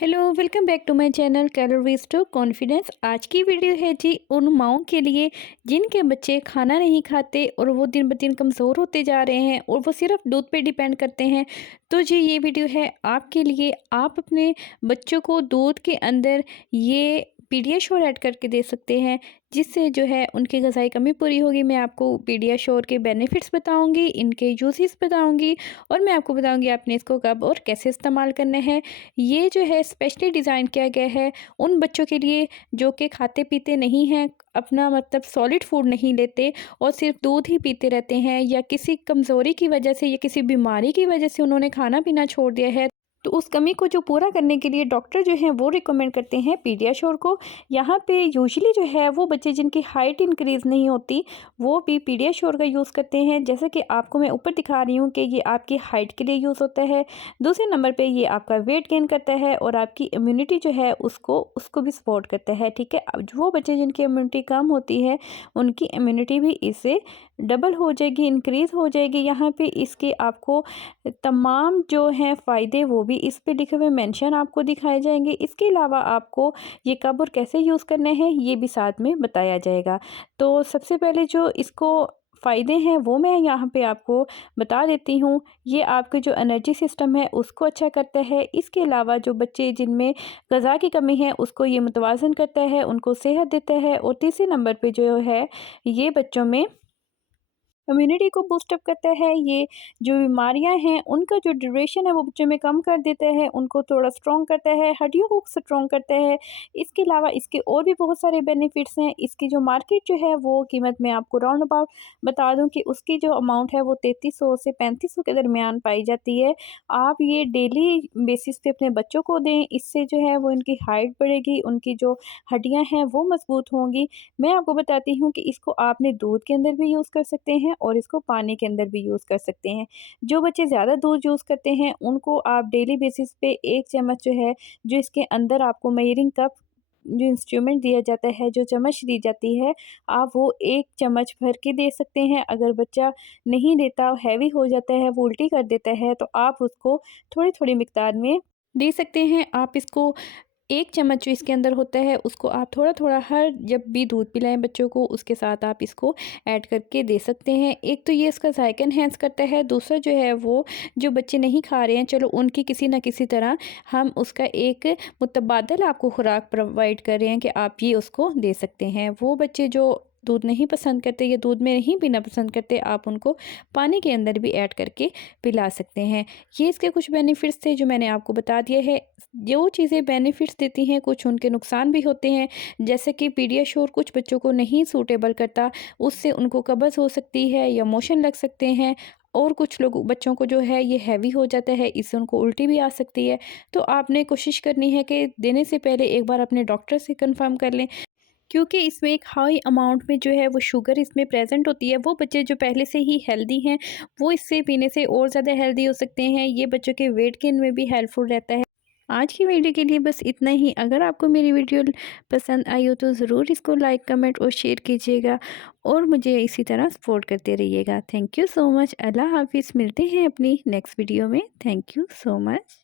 Hello, welcome back to my channel calories to confidence. आज की video है जी उन माओं के लिए जिनके बच्चे खाना नहीं खाते और वो दिन ब दिन कमज़ोर होते जा रहे हैं और वो सिर्फ दूध पे डिपेंड करते हैं। तो जी ये वीडियो है आपके लिए। आप अपने बच्चों को दूध के अंदर ये पीडियाश्योर ऐड करके दे सकते हैं, जिससे जो है उनकी ग़िज़ाई कमी पूरी होगी। मैं आपको पीडियाश्योर के बेनिफिट्स बताऊंगी, इनके यूजेस बताऊंगी और मैं आपको बताऊंगी आपने इसको कब और कैसे इस्तेमाल करना है। ये जो है स्पेशली डिज़ाइन किया गया है उन बच्चों के लिए जो कि खाते पीते नहीं हैं, अपना मतलब सॉलिड फूड नहीं लेते और सिर्फ दूध ही पीते रहते हैं, या किसी कमज़ोरी की वजह से या किसी बीमारी की वजह से उन्होंने खाना पीना छोड़ दिया है। तो उस कमी को जो पूरा करने के लिए डॉक्टर जो हैं वो रिकमेंड करते हैं पीडियाश्योर को। यहाँ पे यूजुअली जो है वो बच्चे जिनकी हाइट इंक्रीज़ नहीं होती वो भी पीडियाश्योर का यूज़ करते हैं। जैसे कि आपको मैं ऊपर दिखा रही हूँ कि ये आपकी हाइट के लिए यूज़ होता है। दूसरे नंबर पे ये आपका वेट गेन करता है और आपकी इम्यूनिटी जो है उसको उसको भी सपोर्ट करता है। ठीक है, अब वो बच्चे जिनकी इम्यूनिटी कम होती है उनकी इम्यूनिटी भी इससे डबल हो जाएगी, इंक्रीज़ हो जाएगी। यहाँ पे इसके आपको तमाम जो हैं फ़ायदे वो भी इस पे लिखे हुए मेंशन आपको दिखाए जाएंगे। इसके अलावा आपको ये कब और कैसे यूज़ करने हैं ये भी साथ में बताया जाएगा। तो सबसे पहले जो इसको फ़ायदे हैं वो मैं यहाँ पे आपको बता देती हूँ। ये आपके जो एनर्जी सिस्टम है उसको अच्छा करता है। इसके अलावा जो बच्चे जिनमें ग़िज़ा की कमी है उसको ये मुतवाज़न करता है, उनको सेहत देता है। और तीसरे नंबर पे जो है ये बच्चों में इम्यूनिटी को बूस्टअप करता है। ये जो बीमारियां हैं उनका जो ड्यूरेशन है वो बच्चों में कम कर देता है, उनको थोड़ा स्ट्रॉन्ग करता है, हड्डियों को स्ट्रॉन्ग करता है। इसके अलावा इसके और भी बहुत सारे बेनिफिट्स हैं। इसकी जो मार्केट जो है वो कीमत मैं आपको राउंड अबाउट बता दूं कि उसकी जो अमाउंट है वो 3300 से 3500 के दरमियान पाई जाती है। आप ये डेली बेसिस पे अपने बच्चों को दें, इससे जो है वो इनकी हाइट बढ़ेगी, उनकी जो हड्डियाँ हैं वो मजबूत होंगी। मैं आपको बताती हूँ कि इसको आपने दूध के अंदर भी यूज़ कर सकते हैं और इसको पानी के अंदर भी यूज़ कर सकते हैं। जो बच्चे ज़्यादा दूध यूज़ करते हैं उनको आप डेली बेसिस पे 1 चम्मच जो है, जो इसके अंदर आपको मेजरिंग कप जो इंस्ट्रूमेंट दिया जाता है, जो चम्मच दी जाती है, आप वो 1 चम्मच भर के दे सकते हैं। अगर बच्चा नहीं लेता, हैवी हो जाता है, वो उल्टी कर देता है, तो आप उसको थोड़ी-थोड़ी मिक़दार में दे सकते हैं। आप इसको 1 चम्मच जो इसके अंदर होता है उसको आप थोड़ा-थोड़ा हर जब भी दूध पिलाएँ बच्चों को उसके साथ आप इसको ऐड करके दे सकते हैं। एक तो ये इसका ज़ायका एनहांस करता है, दूसरा जो है वो जो बच्चे नहीं खा रहे हैं चलो उनकी किसी न किसी तरह हम उसका एक मुतबादल आपको खुराक प्रोवाइड कर रहे हैं कि आप ये उसको दे सकते हैं। वो बच्चे जो दूध नहीं पसंद करते या दूध में नहीं पीना पसंद करते, आप उनको पानी के अंदर भी ऐड करके पिला सकते हैं। ये इसके कुछ बेनिफिट्स थे जो मैंने आपको बता दिया है। जो चीज़ें बेनिफिट्स देती हैं कुछ उनके नुकसान भी होते हैं। जैसे कि पीडियाश्योर कुछ बच्चों को नहीं सूटेबल करता, उससे उनको कब्ज़ हो सकती है या मोशन लग सकते हैं। और कुछ लोग बच्चों को जो है ये हैवी हो जाता है, इससे उनको उल्टी भी आ सकती है। तो आपने कोशिश करनी है कि देने से पहले एक बार अपने डॉक्टर से कंफर्म कर लें, क्योंकि इसमें एक हाई अमाउंट में जो है वो शुगर इसमें प्रेजेंट होती है। वो बच्चे जो पहले से ही हेल्दी हैं वो इससे पीने से और ज़्यादा हेल्दी हो सकते हैं। ये बच्चों के वेट गेन में भी हेल्पफुल रहता है। आज की वीडियो के लिए बस इतना ही। अगर आपको मेरी वीडियो पसंद आई हो तो ज़रूर इसको लाइक, कमेंट और शेयर कीजिएगा और मुझे इसी तरह सपोर्ट करते रहिएगा। Thank you so much. अल्लाह हाफिज़। मिलते हैं अपनी नेक्स्ट वीडियो में। Thank you so much.